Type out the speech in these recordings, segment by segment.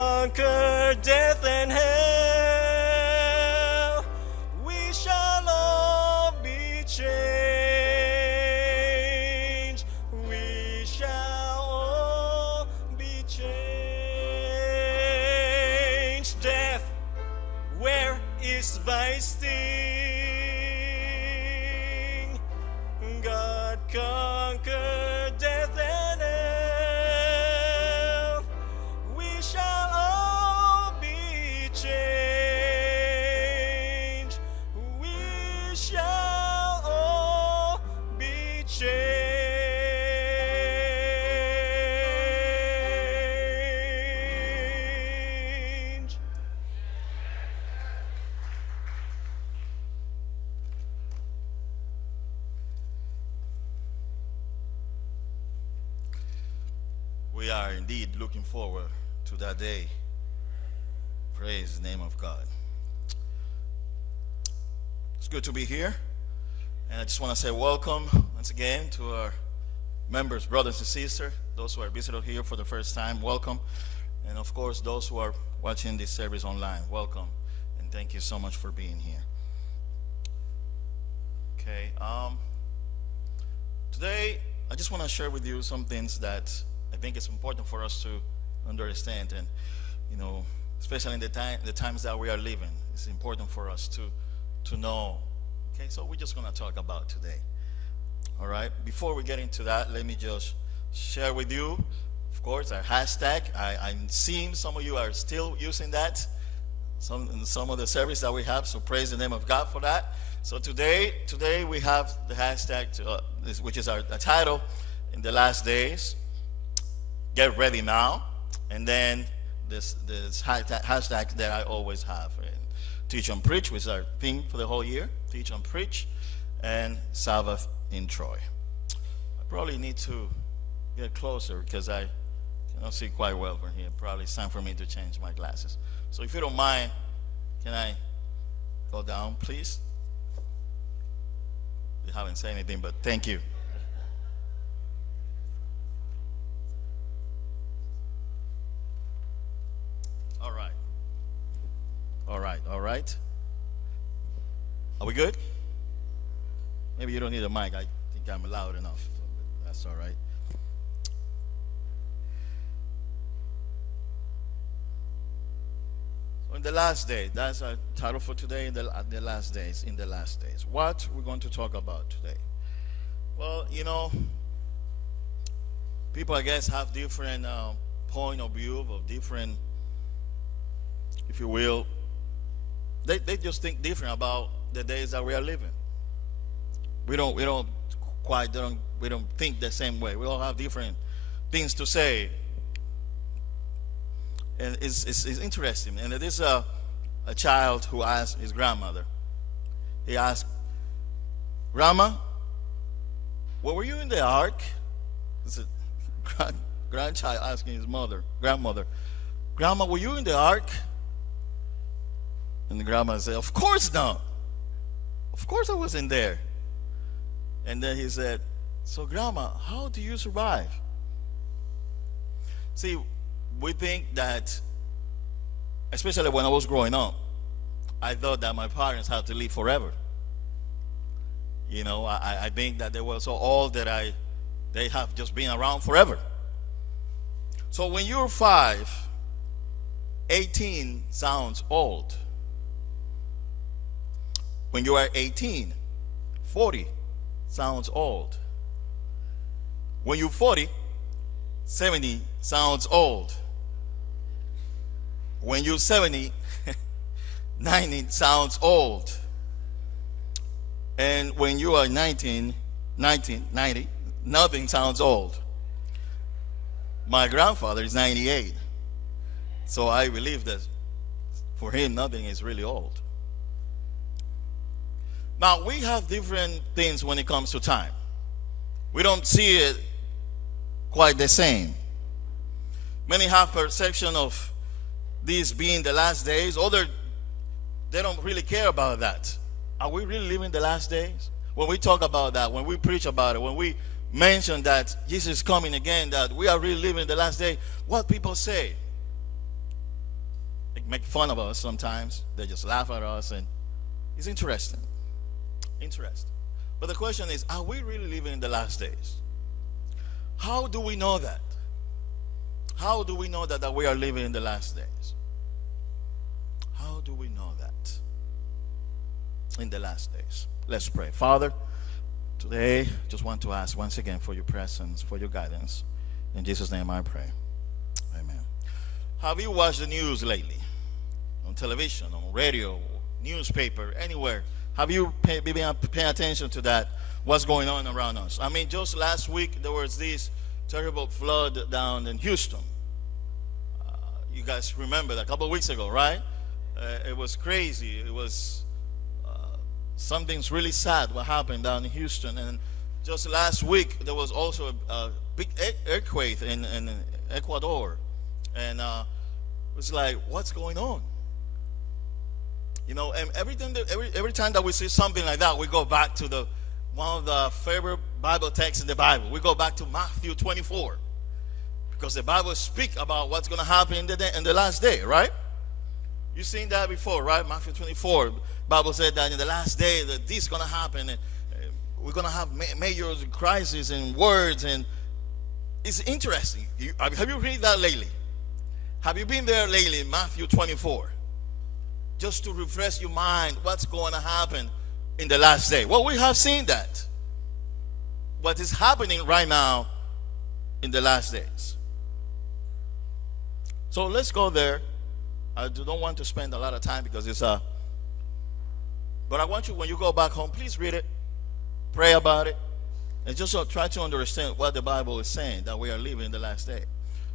Conquer death and hell, we shall all be changed. We shall all be changed. Death, where is thy sting? God conquered death and hell. We shall all be changed. We shall all be changed. We are indeed looking forward to that day. Praise the name of God. It's good to be here. And I just want to say welcome once again to our members, brothers and sisters, those who are visiting here for the first time, welcome. And of course, those who are watching this service online, welcome. And thank you so much for being here. Okay, today I just want to share with you some things that I think it's important for us to understand, and especially in the times that we are living, it's important for us to know. Okay, so we're just going to talk about today. All right, before we get into that, let me just share with you, of course, our hashtag. I'm seeing some of you are still using that, some of the service that we have, so praise the name of God for that. So today we have the hashtag, which is our title, in the last days. Get ready now. And then this hashtag that I always have, teach and preach, which is our theme for the whole year. Teach and preach, and Sabbath in Troy. I probably need to get closer because I cannot see quite well from here. Probably it's time for me to change my glasses. So if you don't mind, can I go down, please? You haven't said anything, but thank you. All right. Are we good? Maybe you don't need a mic. I think I'm loud enough. So that's all right. So in the last day, that's our title for today. In the last days. In the last days, what we're going to talk about today? Well, people I guess have different point of view of different, if you will. They just think different about the days that we are living. We don't think the same way. We all have different things to say, and it's interesting. And it is a child who asked his grandmother. He asked, "Grandma, were you in the ark?" It's a grandchild asking his grandmother, "Grandma, were you in the ark?" And the grandma said, "Of course not. Of course I wasn't there." And then he said, "So grandma, how do you survive?" See, we think that, especially when I was growing up, I thought that my parents had to live forever. I think that they were so old that they have just been around forever. So when you're 5, 18 sounds old. When you are 18, 40 sounds old. When you're 40, 70 sounds old. When you're 70, 90 sounds old. And when you are 90, nothing sounds old. My grandfather is 98. So I believe that for him, nothing is really old. Now, we have different things when it comes to time. We don't see it quite the same. Many have perception of these being the last days. Others, they don't really care about that. Are we really living the last days? When we talk about that, when we preach about it, when we mention that Jesus is coming again, that we are really living the last day, what people say? They make fun of us sometimes. They just laugh at us, and it's interesting. Interesting. But the question is, are we really living in the last days? How do we know that? How do we know that we are living in the last days? How do we know that? In the last days. Let's pray. Father, today just want to ask once again for your presence, for your guidance. In Jesus' name I pray. Amen. Have you watched the news lately? On television, on radio, newspaper, anywhere? Have you been paying attention to that? What's going on around us? I mean, just last week there was this terrible flood down in Houston. You guys remember that a couple of weeks ago, right? It was crazy. It was something's really sad what happened down in Houston. And just last week there was also a big earthquake in Ecuador. And it was like, what's going on? You know, and every time that we see something like that, we go back to one of the favorite Bible texts in the Bible. We go back to Matthew 24. Because the Bible speaks about what's going to happen in the last day, right? You've seen that before, right? Matthew 24. The Bible said that in the last day that this is going to happen. And we're going to have major crises and words. And it's interesting. Have you read that lately? Have you been there lately in Matthew 24? Just to refresh your mind what's going to happen in the last day. Well, we have seen that. What is happening right now in the last days. So let's go there. I don't want to spend a lot of time because it's but I want you, when you go back home, please read it, pray about it, and just try to understand what the Bible is saying, that we are living in the last day.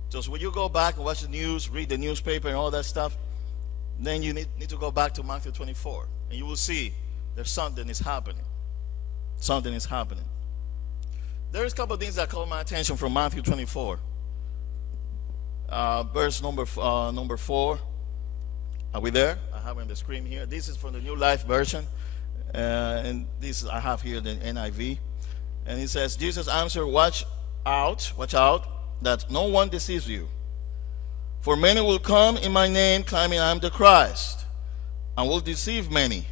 Just when you go back and watch the news, read the newspaper and all that stuff, then you need to go back to Matthew 24, and you will see there's something is happening. Something is happening. There's a couple of things that caught my attention from Matthew 24. Verse number 4. Are we there? I have it on the screen here. This is from the New Life Version. And this I have here the NIV. And it says, Jesus answered, watch out, that no one deceives you. For many will come in my name, claiming I am the Christ, and will deceive many.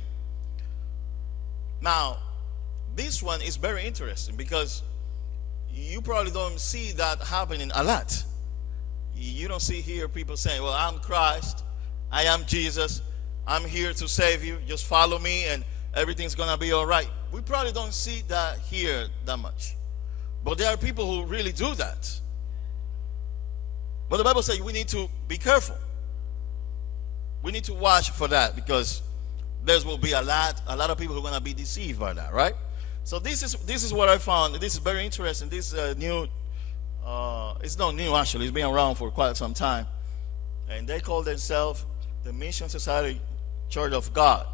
Now, this one is very interesting because you probably don't see that happening a lot. You don't see here people saying, well, I'm Christ, I am Jesus, I'm here to save you, just follow me and everything's going to be all right. We probably don't see that here that much. But there are people who really do that. But the Bible says we need to be careful. We need to watch for that because there will be a lot of people who are going to be deceived by that, right? So this is what I found. This is very interesting. This new, it's not new actually. It's been around for quite some time, and they call themselves the Mission Society Church of God,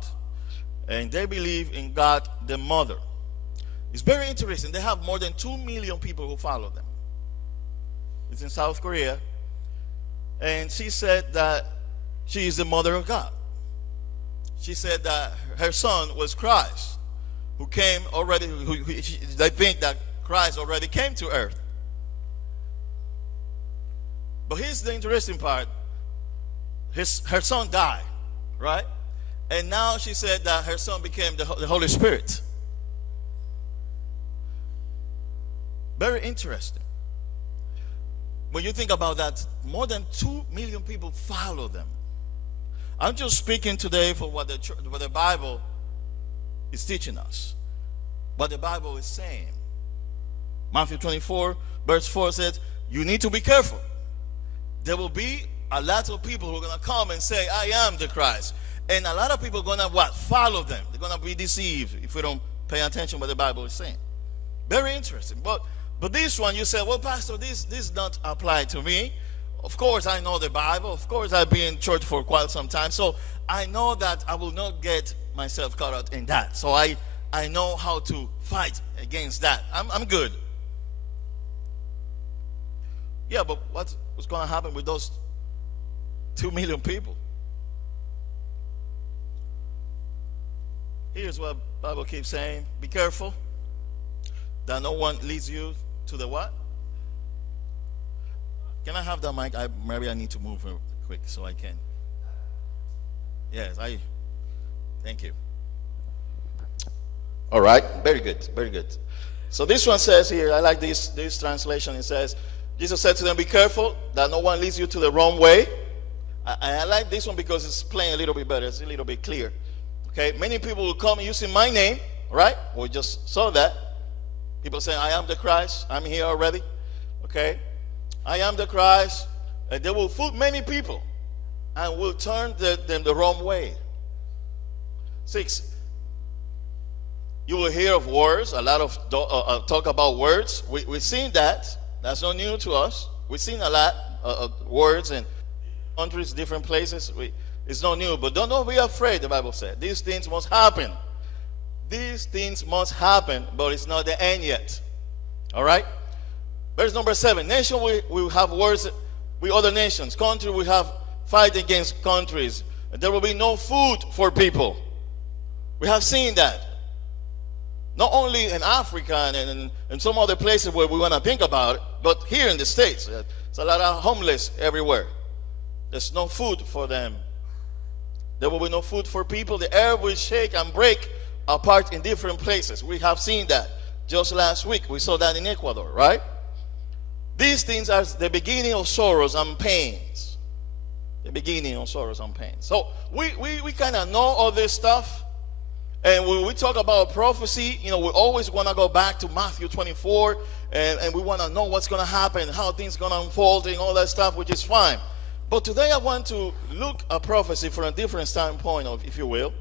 and they believe in God the Mother. It's very interesting. They have more than 2 million people who follow them. It's in South Korea, and she said that she is the Mother of God. She said that her son was Christ, who came already. They think that Christ already came to earth. But here's the interesting part. Her son died, right? And now she said that her son became the Holy Spirit. Very interesting. When you think about that, more than 2 million people follow them. I'm just speaking today for what the Bible is teaching us. What the Bible is saying. Matthew 24, verse 4 says, you need to be careful. There will be a lot of people who are going to come and say, I am the Christ. And a lot of people are going to what? Follow them. They're going to be deceived if we don't pay attention to what the Bible is saying. Very interesting. But this one, you say, well, Pastor, this does not apply to me. Of course, I know the Bible. Of course, I've been in church for quite some time. So I know that I will not get myself caught out in that. So I know how to fight against that. I'm good. Yeah, but what's going to happen with those 2 million people? Here's what the Bible keeps saying. Be careful that no one leads you to the what? Can I have that mic? Maybe I need to move real quick so I can. Yes, thank you. All right, very good, very good. So this one says here, I like this translation. It says, Jesus said to them, be careful that no one leads you to the wrong way. I like this one because it's playing a little bit better. It's a little bit clear. Okay, many people will come using my name, right? We just saw that. People say, I am the Christ. I'm here already. Okay, I am the Christ. And they will fool many people and will turn them the wrong way. 6, you will hear of wars, a lot of talk about words. We've seen that. That's not new to us. We've seen a lot of words in countries, different places. It's not new, but don't be afraid, the Bible said. These things must happen. These things must happen, but it's not the end yet. All right? Verse number 7. Nation will have wars with other nations. Country will have fight against countries. There will be no food for people. We have seen that. Not only in Africa and some other places where we want to think about it, but here in the States. There's a lot of homeless everywhere. There's no food for them. There will be no food for people. The earth will shake and break apart in different places. We have seen that just last week. We saw that in Ecuador, right? These things are the beginning of sorrows and pains. The beginning of sorrows and pains. So we kind of know all this stuff. And when we talk about prophecy, we always want to go back to Matthew 24. And we want to know what's going to happen, how things are going to unfold and all that stuff, which is fine. But today I want to look at prophecy from a different standpoint, if you will.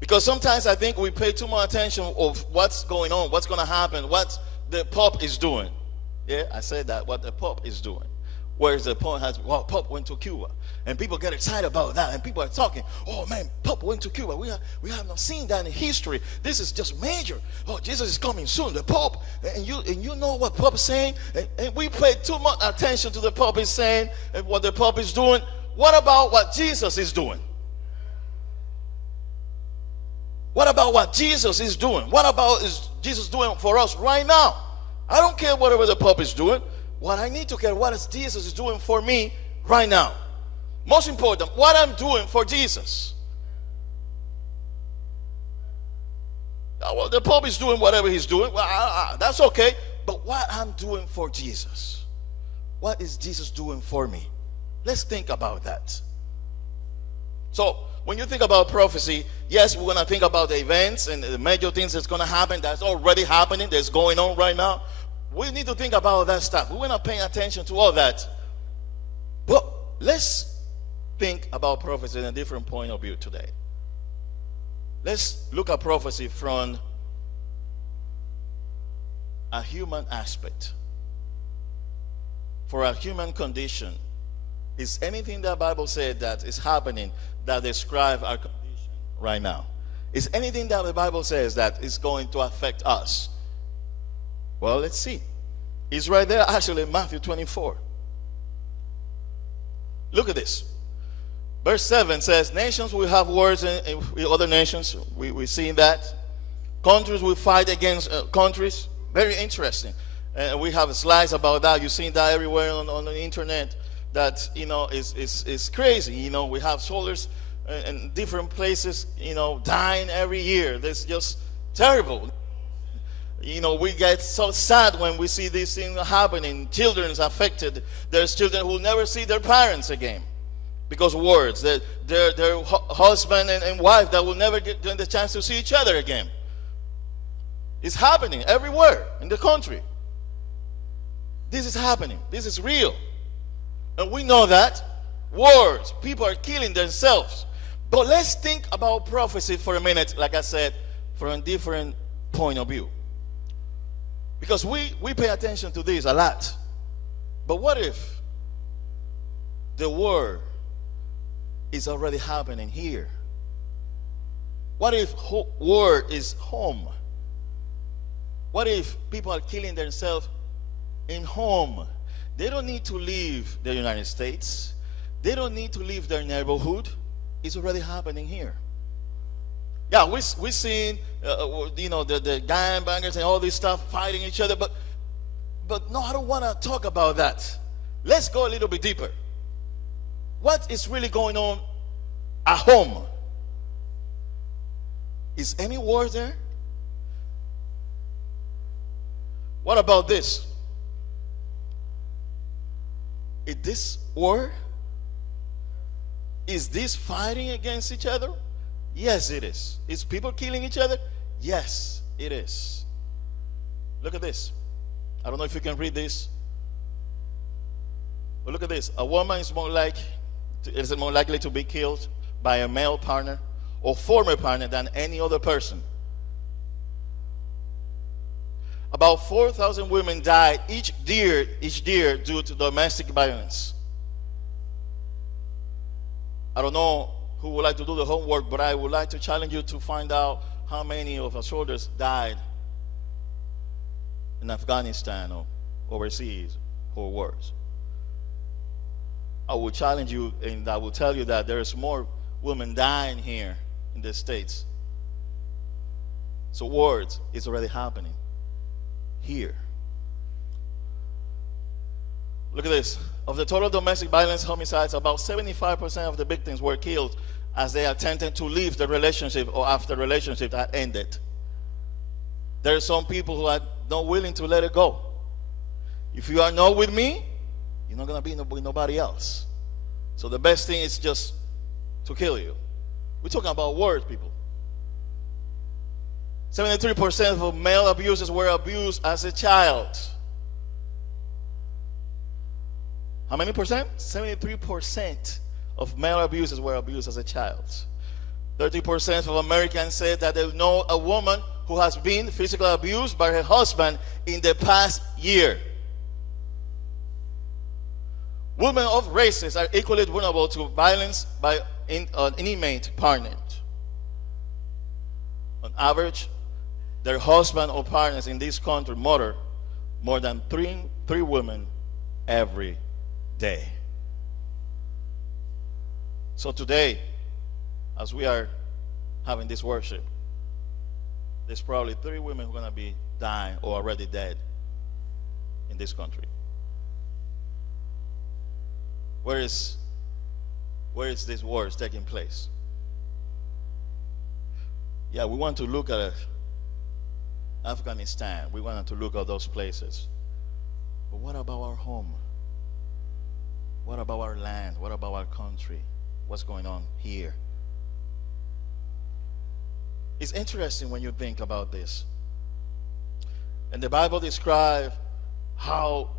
Because sometimes I think we pay too much attention of what's going on, what's going to happen, what the Pope is doing. Yeah, I said that, what the Pope is doing. Whereas the Pope Pope went to Cuba. And people get excited about that. And people are talking, oh man, Pope went to Cuba. We have not seen that in history. This is just major. Oh, Jesus is coming soon. The Pope. And you know what Pope is saying? And we pay too much attention to the Pope is saying and what the Pope is doing. What about what Jesus is doing? What about what Jesus is doing? What about is Jesus doing for us right now? I don't care whatever the Pope is doing. What I need to care, what is Jesus is doing for me right now? Most important, what I'm doing for Jesus. Well, the Pope is doing whatever he's doing. Well, that's okay. But what I'm doing for Jesus. What is Jesus doing for me? Let's think about that. So, when you think about prophecy, yes, we're going to think about the events and the major things that's going to happen. That's already happening. That's going on right now. We need to think about that stuff. We're not paying attention to all that. But let's think about prophecy in a different point of view today. Let's look at prophecy from a human aspect. For a human condition, is anything that the Bible said that is happening that describe our condition right now? Is anything that the Bible says that is going to affect us? Well, let's see. It's right there actually in Matthew 24. Look at this. Verse 7 says, nations will have wars with other nations. We've seen that. Countries will fight against countries. Very interesting. And we have slides about that. You've seen that everywhere on the internet. That, is crazy. We have soldiers in different places, dying every year. That's just terrible. We get so sad when we see these things happening. Children is affected. There's children who will never see their parents again because of wars. Their husband and wife that will never get the chance to see each other again. It's happening everywhere in the country. This is happening. This is real. And we know that. Wars. People are killing themselves. But let's think about prophecy for a minute, like I said, from a different point of view. Because we pay attention to this a lot. But what if the war is already happening here? What if war is home? What if people are killing themselves in home? They don't need to leave the United States. They don't need to leave their neighborhood. It's already happening here. Yeah, we've seen, the gangbangers and all this stuff fighting each other. But no, I don't want to talk about that. Let's go a little bit deeper. What is really going on A home. Is any war there? What about this? Is this war? Is this fighting against each other? Yes, it is. Is people killing each other? Yes, it is. Look at this. I don't know if you can read this. But look at this. A woman is more likely to be killed by a male partner or former partner than any other person. About 4,000 women died each year due to domestic violence. I don't know who would like to do the homework, but I would like to challenge you to find out how many of our soldiers died in Afghanistan or overseas or wars. I will challenge you, and I will tell you that there's more women dying here in the States. So wars is already happening here. Look at this. Of the total domestic violence homicides, about 75% of the victims were killed as they attempted to leave the relationship or after the relationship had ended. There are some people who are not willing to let it go. If you are not with me, you're not going to be with nobody else. So the best thing is just to kill you. We're talking about words, people. 73% of male abusers were abused as a child. How many percent? 73% of male abusers were abused as a child. 30% of Americans said that they know a woman who has been physically abused by her husband in the past year. Women of races are equally vulnerable to violence by an intimate partner. On average, their husband or partners in this country murder more than three women every day. So today, as we are having this worship, there's probably 3 women who are going to be dying or already dead in this country. Where is this war taking place? Yeah, we want to look at Afghanistan. We want to look at those places. But what about our home? What about our land? What about our country? What's going on here? It's interesting when you think about this. And the Bible describes how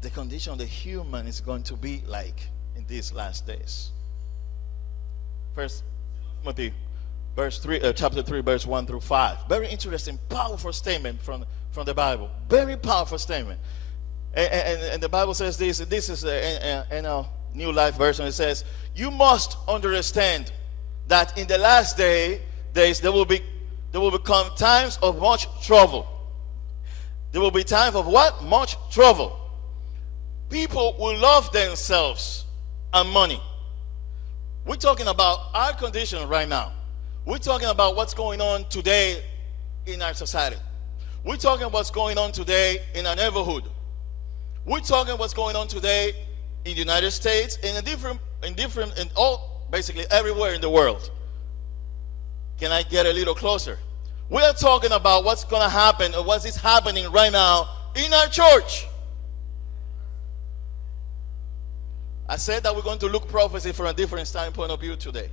the condition of the human is going to be like in these last days. First Timothy chapter 3, verse 1 through 5. Very interesting, powerful statement from the Bible. Very powerful statement. And the Bible says this is in a New Life version. It says, you must understand that in the last days there will become times of much trouble. There will be times of what? Much trouble. People will love themselves and money. We're talking about our condition right now. We're talking about what's going on today in our society. We're talking what's going on today in our neighborhood. We're talking what's going on today in the United States, in all, basically everywhere in the world. Can I get a little closer? We're talking about what's going to happen or what is happening right now in our church. I said that we're going to look prophecy from a different standpoint of view today.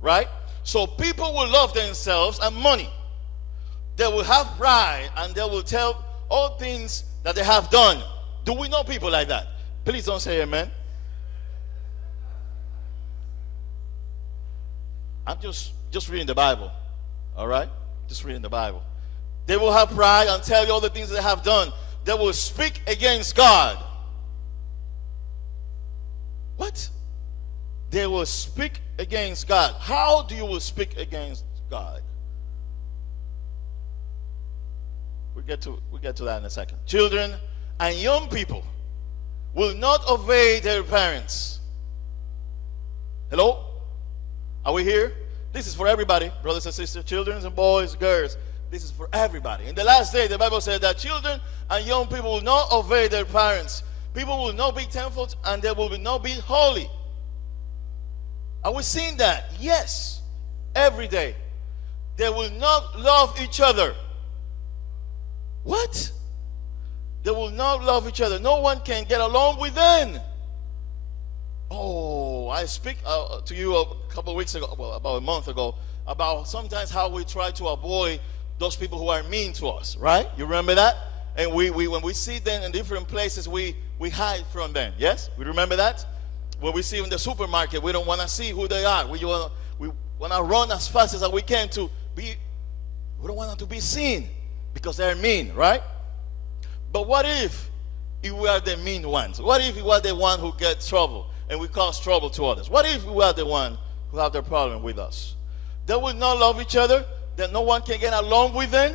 Right? So people will love themselves and money. They will have pride and they will tell all things that they have done. Do we know people like that? Please don't say amen. I'm just reading the Bible. All right? Just reading the Bible. They will have pride and tell you all the things they have done. They will speak against God. What? They will speak against God. How do you speak against God? We'll get to that in a second. Children and young people will not obey their parents. Hello? Are we here? This is for everybody, brothers and sisters, children and boys, girls. This is for everybody. In the last day, the Bible said that children and young people will not obey their parents. People will not be thankful and they will not be holy. Are we seeing that? Yes. Every day. They will not love each other. What? They will not love each other. No one can get along with them. Oh, I speak to you a couple of weeks ago, well, about a month ago, about sometimes how we try to avoid those people who are mean to us, right? You remember that? And we when we see them in different places, we hide from them. Yes? We remember that? When we see them in the supermarket, we don't want to see who they are. We want to run as fast as we can we don't want them to be seen because they're mean, right? But what if we are the mean ones? What if we are the one who gets trouble and we cause trouble to others? What if we are the one who have the problem with us? They will not love each other, that no one can get along with them.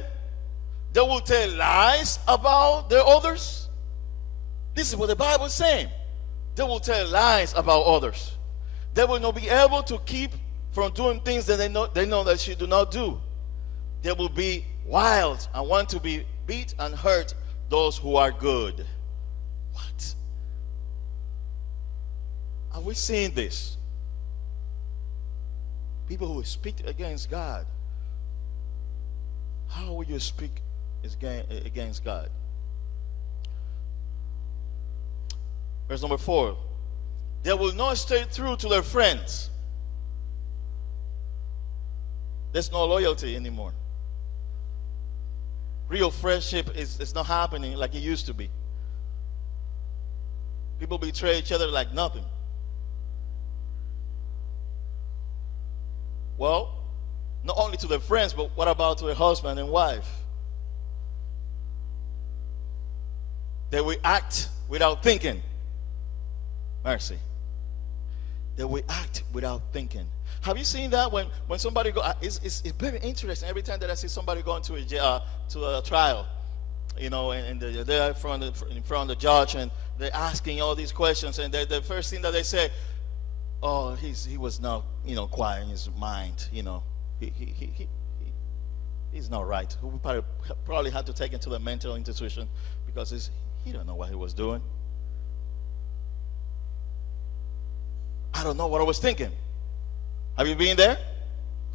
They will tell lies about their others. This is what the Bible is saying. They will tell lies about others. They will not be able to keep from doing things that they know that she do not do. They will be wild and want to be beat and hurt those who are good. What? Are we seeing this? People who speak against God. How will you speak against God? Verse number 4. They will not stay true to their friends. There's no loyalty anymore. Real friendship is not happening like it used to be. People betray each other like nothing. Well, not only to their friends, but what about to their husband and wife? They will act without thinking. Mercy. They will act without thinking. Have you seen that when somebody go? It's very interesting. Every time that I see somebody going to a trial, you know, and they're in front of the judge, and they're asking all these questions, and the first thing that they say, oh, he was not, you know, quiet in his mind, you know, he's not right. We probably had to take him to the mental institution because he don't know what he was doing. I don't know what I was thinking. Have you been there?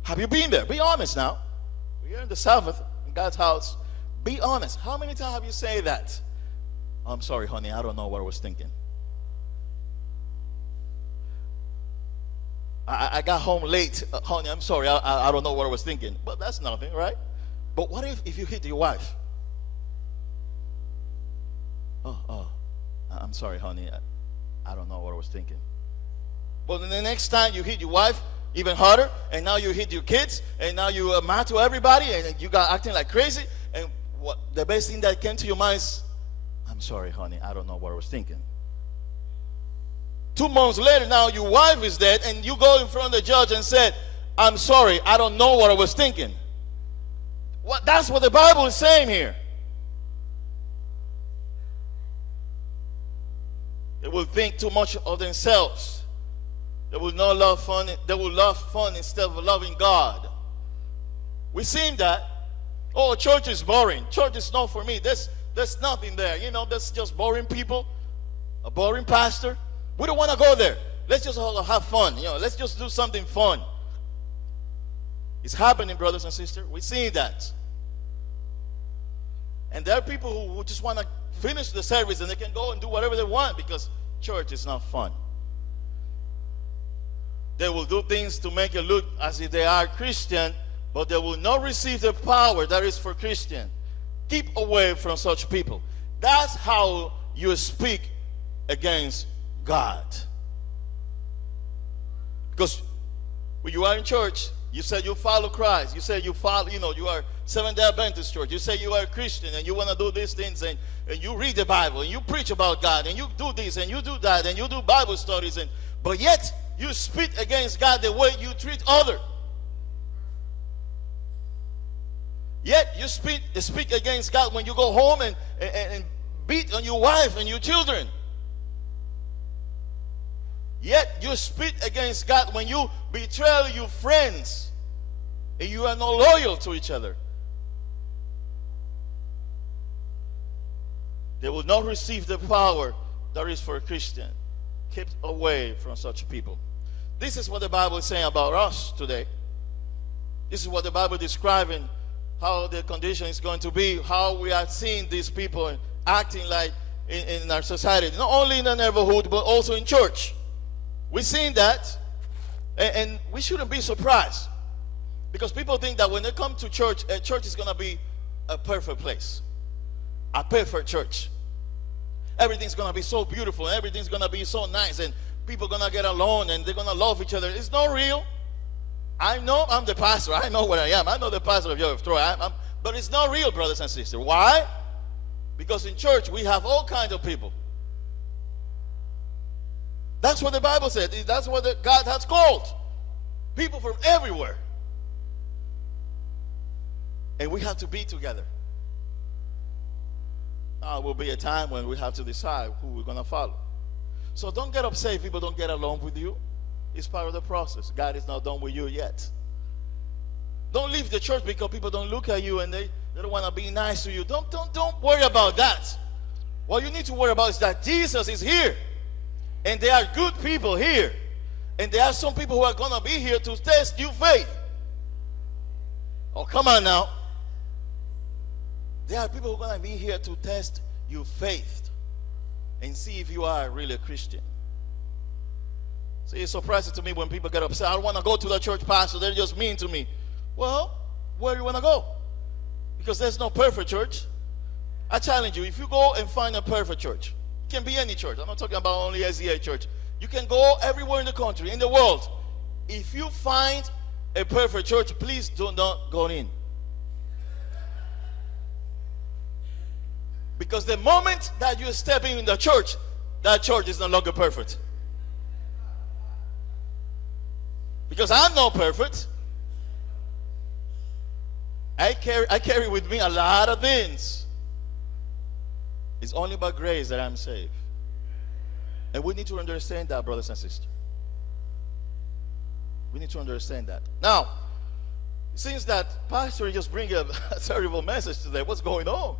Have you been there? Be honest now. We're in the Sabbath, in God's house. Be honest. How many times have you said that? I'm sorry, honey, I don't know what I was thinking. I got home late. Honey, I'm sorry, I don't know what I was thinking. But that's nothing, right? But what if you hit your wife? Oh, I'm sorry, honey, I don't know what I was thinking. But then the next time you hit your wife, even harder, and now you hit your kids, and now you are mad to everybody, and you got acting like crazy, and what the best thing that came to your mind is, I'm sorry, honey, I don't know what I was thinking. 2 months later, now your wife is dead, and you go in front of the judge and said, I'm sorry, I don't know what I was thinking. That's what the Bible is saying here. They will think too much of themselves. They will not love fun. They will love fun instead of loving God. We've seen that. Oh, church is boring. Church is not for me. There's nothing there. You know, there's just boring people, a boring pastor. We don't want to go there. Let's just have fun. You know, let's just do something fun. It's happening, brothers and sisters. We're seeing that. And there are people who just want to finish the service and they can go and do whatever they want because church is not fun. They will do things to make it look as if they are Christian, but they will not receive the power that is for Christian. Keep away from such people. That's how you speak against God. Because when you are in church, you say you follow Christ. You say you follow, you are Seventh-day Adventist church. You say you are a Christian and you want to do these things and you read the Bible and you preach about God and you do this and you do that and you do Bible studies but yet you speak against God the way you treat others. Yet you speak against God when you go home and beat on your wife and your children. Yet you speak against God when you betray your friends and you are not loyal to each other. They will not receive the power that is for a Christian. Keep away from such people. This is what the Bible is saying about us today. This is what the Bible is describing, how the condition is going to be, how we are seeing these people acting like in our society, not only in the neighborhood, but also in church. We're seeing that, and we shouldn't be surprised, because people think that when they come to church, a church is going to be a perfect place, a perfect church. Everything's going to be so beautiful, and everything's going to be so nice, and people are going to get along, and they're going to love each other. It's not real. I know I'm the pastor. I know what I am. I know the pastor of your Troy. But it's not real, brothers and sisters. Why? Because in church, we have all kinds of people. That's what the Bible said. That's what God has called. People from everywhere. And we have to be together. Now will be a time when we have to decide who we're going to follow. So don't get upset if people don't get along with you. It's part of the process. God is not done with you yet. Don't leave the church because people don't look at you and they don't want to be nice to you. Don't worry about that. What you need to worry about is that Jesus is here. And there are good people here. And there are some people who are going to be here to test your faith. Oh, come on now. There are people who are going to be here to test your faith and see if you are really a Christian. See, it's surprising to me when people get upset. I don't want to go to the church, pastor. They're just mean to me. Well, where do you want to go? Because there's no perfect church. I challenge you, if you go and find a perfect church, it can be any church. I'm not talking about only SEA church. You can go everywhere in the country, in the world. If you find a perfect church, please do not go in. Because the moment that you're stepping in the church, that church is no longer perfect. Because I'm not perfect. I carry with me a lot of things. It's only by grace that I'm saved. And we need to understand that, brothers and sisters. We need to understand that. Now, it seems that pastor just bring a terrible message today. What's going on?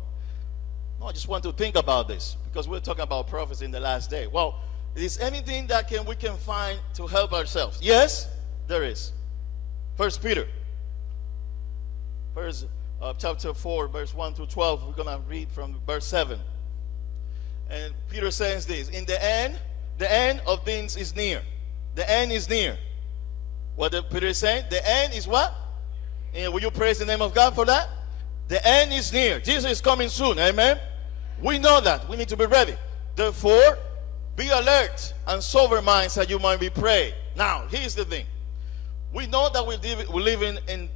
No, I just want to think about this, because we're talking about prophecy in the last day. Well, is anything that we can find to help ourselves? Yes, there is. First Peter, chapter 4, verse 1 to 12. We're going to read from verse 7. And Peter says this: in the end of things is near. The end is near. What Peter is saying? The end is what? And will you praise the name of God for that? The end is near. Jesus is coming soon. Amen. We know that. We need to be ready. Therefore, be alert and sober minds that you might be praying. Now, here's the thing. We know that we're living in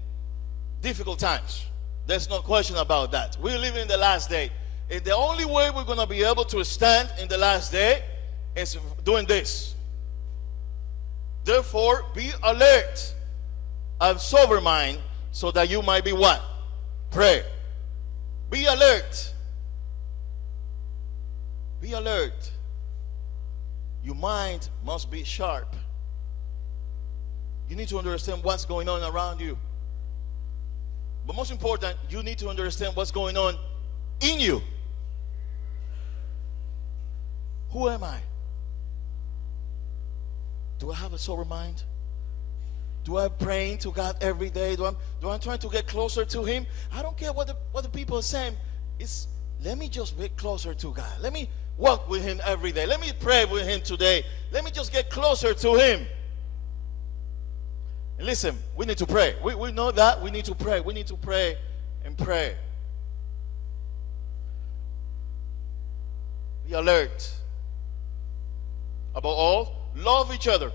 difficult times. There's no question about that. We're living in the last day. And the only way we're going to be able to stand in the last day is doing this. Therefore, be alert and sober mind so that you might be what? Pray. Be alert. Be alert. Your mind must be sharp. You need to understand what's going on around you. But most important, you need to understand what's going on in you. Who am I? Do I have a sober mind? Do I pray to God every day? Do I try to get closer to Him? I don't care what the people are saying. It's, let me just get closer to God. Let me walk with Him every day. Let me pray with Him today. Let me just get closer to Him. And listen, we need to pray. We know that. We need to pray. We need to pray and pray. Be alert. Above all, love each other.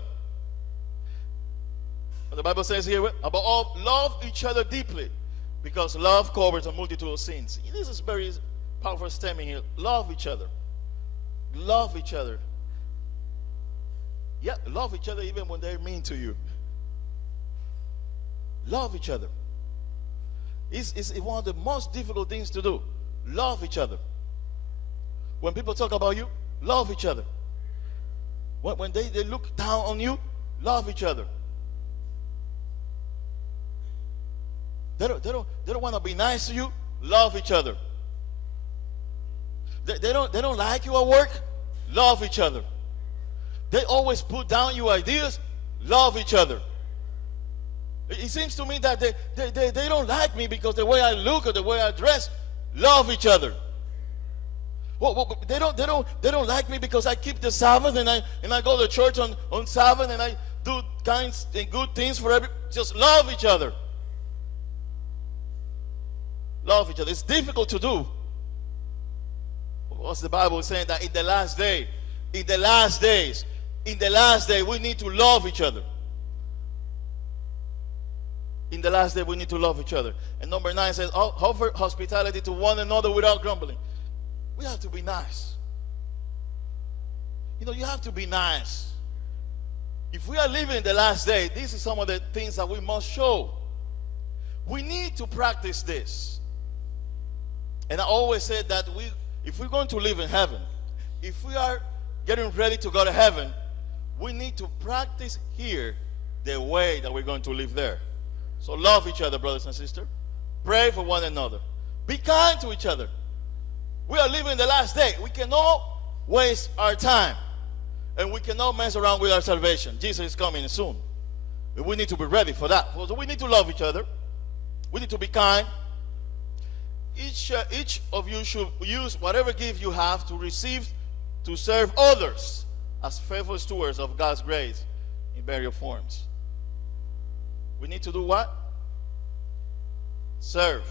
What the Bible says here, above all, love each other deeply, because love covers a multitude of sins. This is very powerful statement here. Love each other. Love each other. Yeah, love each other even when they're mean to you. Love each other. It's one of the most difficult things to do. Love each other. When people talk about you, love each other. When they look down on you, love each other. They don't want to be nice to you, love each other. They don't like you at work, love each other. They always put down your ideas, love each other. It seems to me that they don't like me because the way I look or the way I dress. Love each other. Well, they don't like me because I keep the Sabbath and I go to church on Sabbath and I do kinds and good things for every. Just love each other. Love each other. It's difficult to do. What's the Bible saying? That in the last day, we need to love each other. In the last day, we need to love each other. And number 9 says, offer hospitality to one another without grumbling. We have to be nice. You have to be nice. If we are living in the last day, these are some of the things that we must show. We need to practice this. And I always said that if we're going to live in heaven, if we are getting ready to go to heaven, we need to practice here the way that we're going to live there. So love each other, brothers and sisters. Pray for one another. Be kind to each other. We are living in the last day. We cannot waste our time. And we cannot mess around with our salvation. Jesus is coming soon. And we need to be ready for that. So we need to love each other. We need to be kind. Each of you should use whatever gift you have to receive to serve others as faithful stewards of God's grace in various forms. We need to do what? Serve.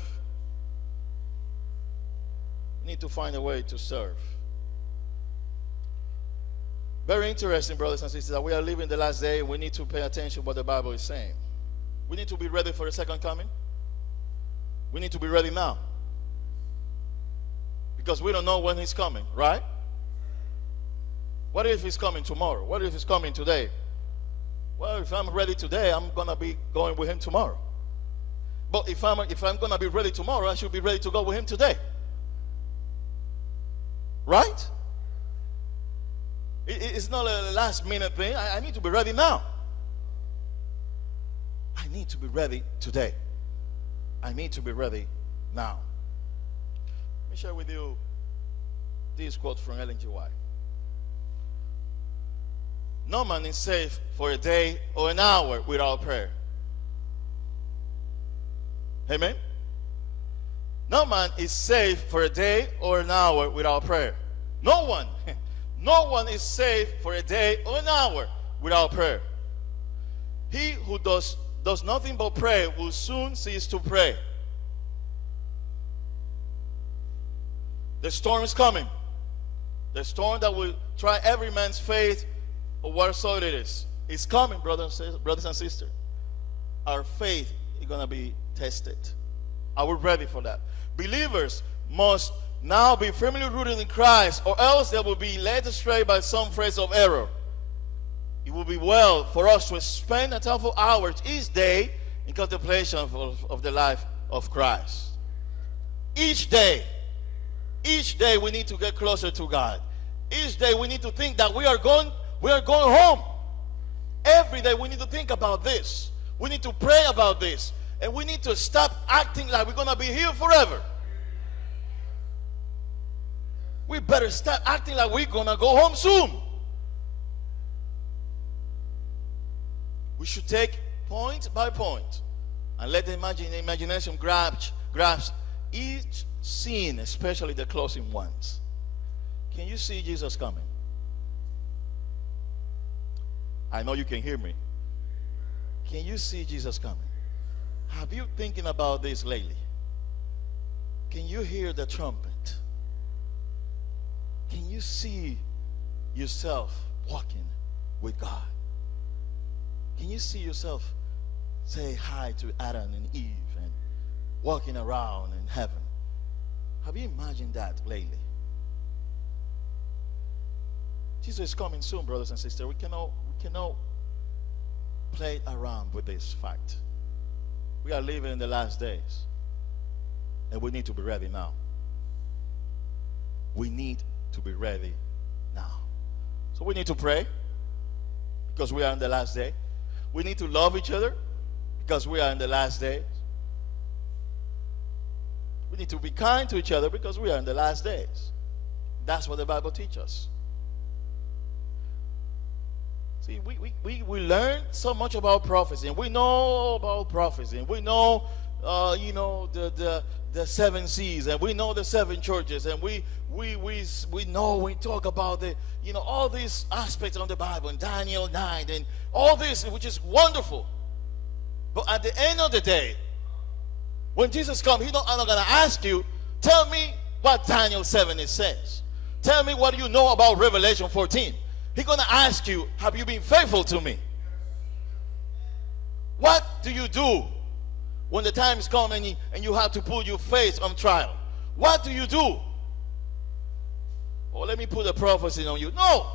We need to find a way to serve. Very interesting, brothers and sisters, that we are living the last day and we need to pay attention to what the Bible is saying. We need to be ready for the second coming. We need to be ready now. Because we don't know when he's coming, right? What if he's coming tomorrow? What if he's coming today? Well, if I'm ready today, I'm going to be going with him tomorrow. But if I'm going to be ready tomorrow, I should be ready to go with him today. Right? It's not a last minute thing. I need to be ready now. I need to be ready today. I need to be ready now. Let me share with you this quote from Ellen G. White. No man is safe for a day or an hour without prayer. Amen? No man is safe for a day or an hour without prayer. No one. No one is safe for a day or an hour without prayer. He who does nothing but pray will soon cease to pray. The storm is coming. The storm that will try every man's faith or whatsoever it is. It's coming, brothers and sisters. Our faith is going to be tested. Are we ready for that? Believers must now be firmly rooted in Christ, or else they will be led astray by some phrase of error. It will be well for us to spend a couple hours each day in contemplation of the life of Christ. Each day we need to get closer to God. Each day we need to think that we are going home. Every day we need to think about this. We need to pray about this. And we need to stop acting like we're going to be here forever. We better start acting like we're going to go home soon. We should take point by point and let the imagination grasp each scene, especially the closing ones. Can you see Jesus coming? I know you can hear me. Can you see Jesus coming? Have you thinking about this lately? Can you hear the trumpet? Can you see yourself walking with God? Can you see yourself say hi to Adam and Eve and walking around in heaven? Have you imagined that lately? Jesus is coming soon, brothers and sisters. We cannot play around with this fact. We are living in the last days, and we need to be ready now. We need to be ready now. So we need to pray because we are in the last day. We need to love each other because we are in the last days. We need to be kind to each other because we are in the last days. That's what the Bible teaches us. See, we learn so much about prophecy, and we know about prophecy, and we know, the seven seas, and we know the seven churches, and we know, we talk about all these aspects of the Bible, and Daniel 9, and all this, which is wonderful. But at the end of the day, when Jesus comes, I'm not going to ask you, tell me what Daniel 7 it says. Tell me what you know about Revelation 14. He's going to ask you, have you been faithful to me? What do you do when the time is coming and you have to put your faith on trial? What do you do? Oh, let me put a prophecy on you. No,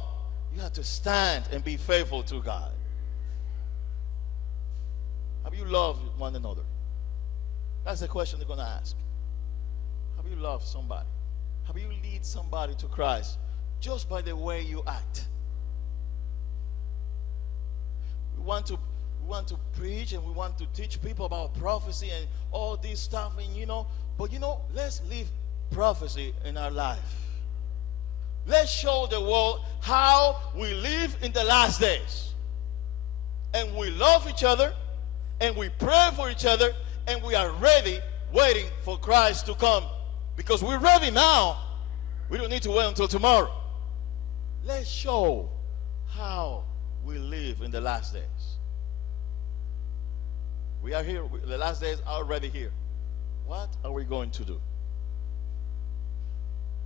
you have to stand and be faithful to God. Have you loved one another? That's the question they're going to ask. Have you loved somebody? Have you lead somebody to Christ just by the way you act? We want to preach and we want to teach people about prophecy and all this stuff, but let's live prophecy in our life. Let's show the world how we live in the last days. And we love each other, and we pray for each other, and we are ready, waiting for Christ to come. Because we're ready now. We don't need to wait until tomorrow. Let's show how we live in the last days. We are here. The last days are already here. What are we going to do?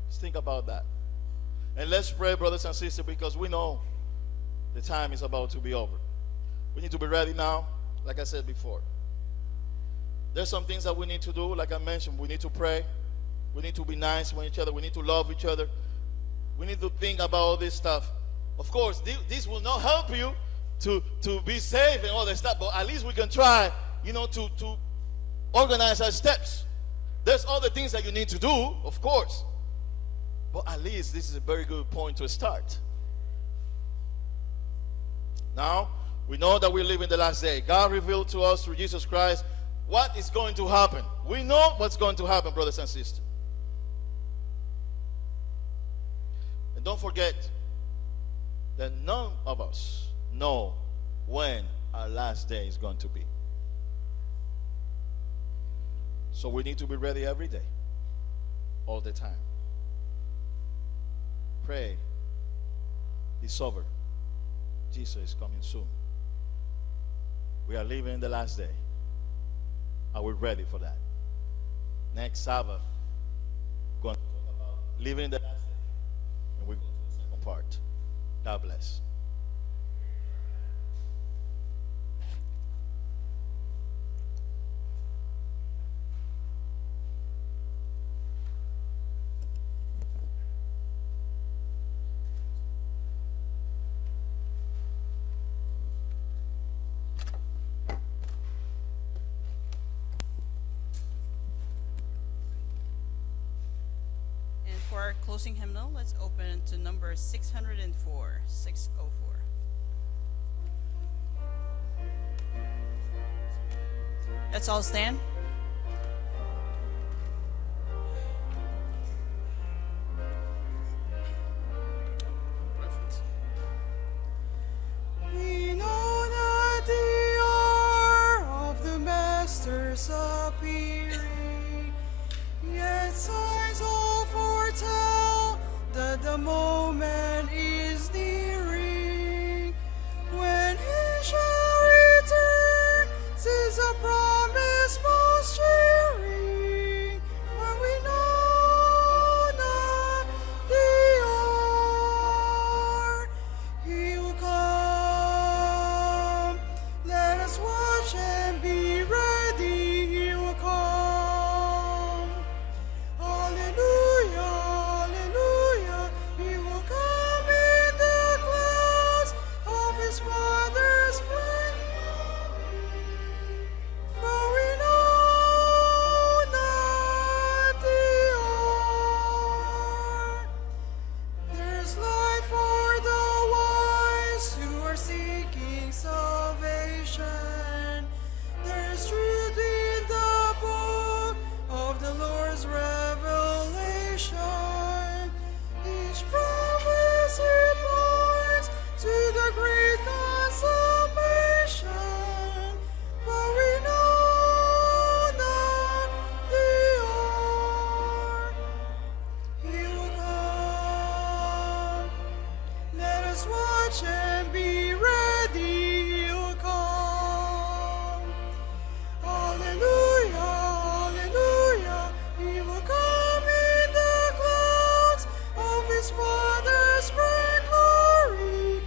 Let's think about that. And let's pray, brothers and sisters, because we know the time is about to be over. We need to be ready now, like I said before. There's some things that we need to do. Like I mentioned, we need to pray. We need to be nice with each other. We need to love each other. We need to think about all this stuff. Of course, this will not help you to be safe and all that stuff, but at least we can try, to organize our steps. There's other things that you need to do, of course. But at least this is a very good point to start. Now, we know that we live in the last day. God revealed to us through Jesus Christ what is going to happen. We know what's going to happen, brothers and sisters. And don't forget that none of us know when our last day is going to be. So we need to be ready every day, all the time. Pray. Be sober. Jesus is coming soon. We are living in the last day. Are we ready for that? Next Sabbath, we're going to talk about living in the last day. And we go to the second part. God bless. For our closing hymnal, let's open to number 604, 604. Let's all stand. We know that the hour of the Master's appearing, yet signs all foretell that the moment is nearing, when he shall return, 'tis a promise most watch and be ready, he will come. Hallelujah, hallelujah, he will come in the clouds of his Father's bright glory.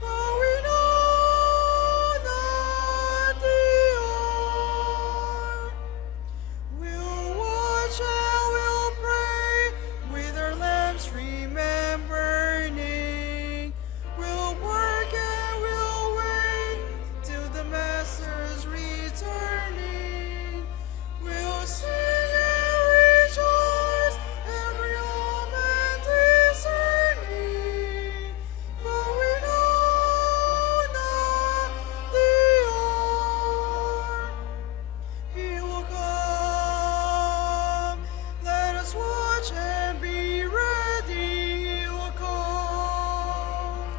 But we know not the hour. We'll watch and we'll pray with our lamps remain burning. We'll work and we'll wait till the Master's returning. We'll sing and rejoice, every moment discerning. But we know not the hour. He will come. Let us watch and be ready. He will come.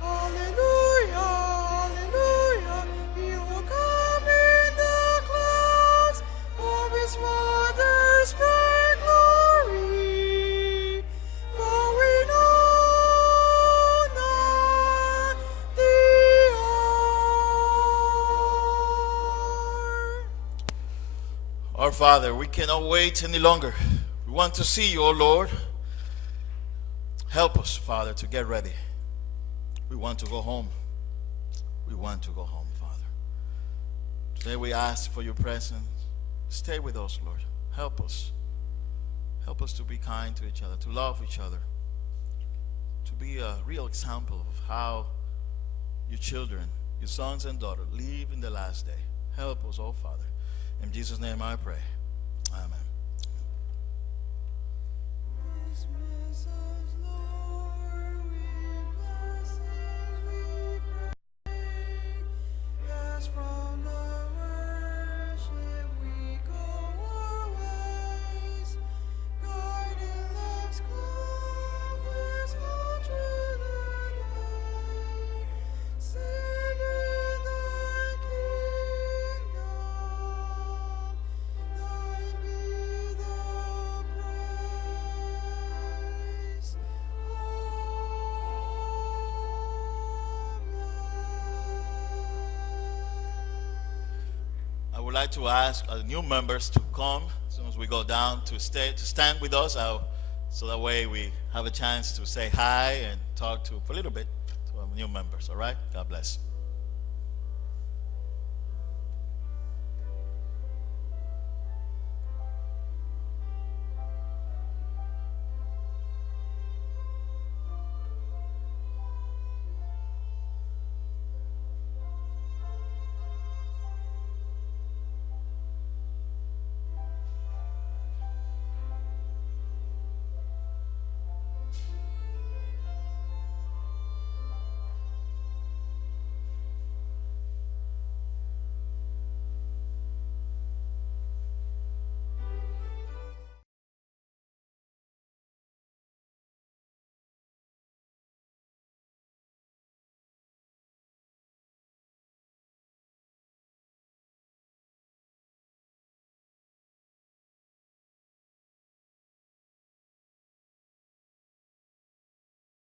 Hallelujah, hallelujah. He will come in the clouds of his Father's bright glory. But we know not the hour. Our Father, we cannot wait any longer. We want to see you, O Lord. Help us, Father, to get ready. We want to go home. We want to go home, Father. Today we ask for your presence. Stay with us, Lord. Help us. Help us to be kind to each other, to love each other, to be a real example of how your children, your sons and daughters, live in the last day. Help us, oh Father. In Jesus' name I pray. Amen. Dismiss us, Lord, with blessings we pray. As from the worship we go our ways, guiding love's compass all through the day. Sing in thy kingdom, thine be the praise. I would like to ask new members to come as soon as we go down to stand with us, so that way we have a chance to say hi and talk to for a little bit to our new members. All right? God bless.